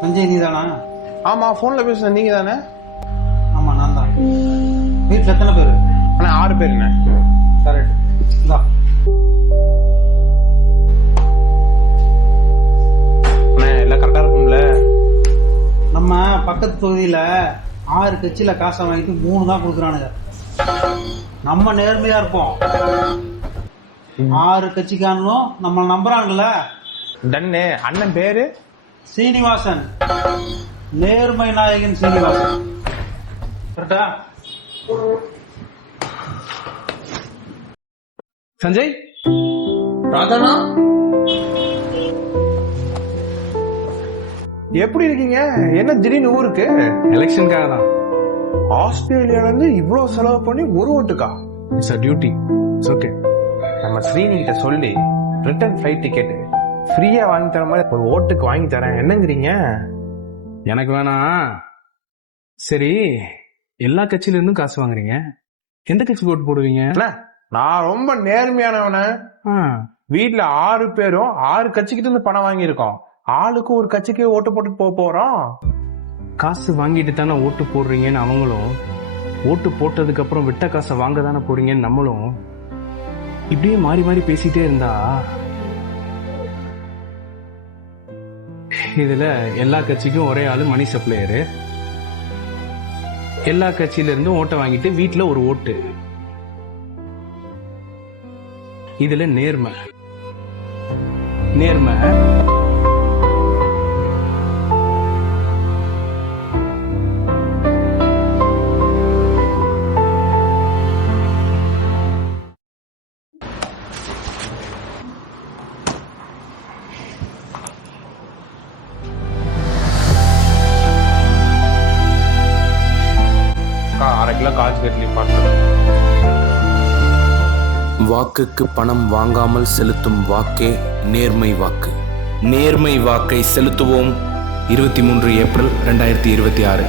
சஞ்சய் நீ தானா? ஆமா, போன்ல பேசுன நீங்க தானே? ஆமா நான் தான். வீட்டுல எத்தனை பேரு? ஆனா 6 பேருண்ணே. கரெக்ட். இந்தா அண்ணே எல்லாம் கரெக்டா இருக்கும்ல? நம்ம பக்கத்து தொகுதியில 6 கட்சியில காசை வாங்கிட்டு 3 தான் கொடுக்குறானுங்க. நம்ம நேர்மையா இருப்போம். 6 கட்சிக்காரனும் நம்ம நம்புறாங்கல்ல. டன்னு. அண்ணன் பேரு சீனிவாசன், நேர்மை நாயகன் சீனிவாசன். கரெக்டா? சஞ்சய், ராதானா எப்படி இருக்கீங்க? என்ன திடீர்னு ஊருக்கு? எலெக்ஷனுக்காக தான். ஆஸ்திரேலியால இருந்து இவ்வளவு செலவு பண்ணி ஒரு ஓட்டுக்கா? It's a duty. It's okay. நம்ம ஸ்ரீனி கிட்ட சொல்லி ரிட்டர்ன் ஃபிளைட் டிக்கெட் ஃப்ரீயா வாங்கி தர மாதிரி ஒரு ஓட்டுக்கு வாங்கி தரேன். என்னங்கிறீங்க? எனக்கு வேணாம். சரி, எல்லா கட்சியில இருந்தும் காசு வாங்குறீங்க, எந்த கட்சி ஓட்டு போடுவீங்க? நான் ரொம்ப நேர்மையானவன. ஆ, வீட்டுல 6 பேரும் 6 கட்சிக்கிட்ட இருந்து பணம் வாங்கியிருக்கோம். ஆளுக்கு ஒரு கட்சிக்கு ஓட்டு போட்டு போறோம். காசு வாங்கிட்டு தானே ஓட்டு போடுறீங்கன்னு அவங்களும், ஓட்டு போட்டதுக்கு அப்புறம் விட்ட காசை வாங்க தானே போறீங்கன்னு நம்மளும் இப்படியே மாறி மாறி பேசிட்டே இருந்தா இதுல எல்லா கட்சிக்கும் ஒரே ஆளு மணி சப்ளையரு, எல்லா கட்சியில இருந்தும் ஓட்டை வாங்கிட்டு வீட்டுல ஒரு ஓட்டு. இதுல நேர்மை நேர்மை அரை கிலோ காசு கட்லி பார்த்தேன். வாக்குக்கு பணம் வாங்காமல் செலுத்தும் வாக்கே நேர்மை வாக்கு. நேர்மை வாக்கை செலுத்துவோம். 23 ஏப்ரல் 2026.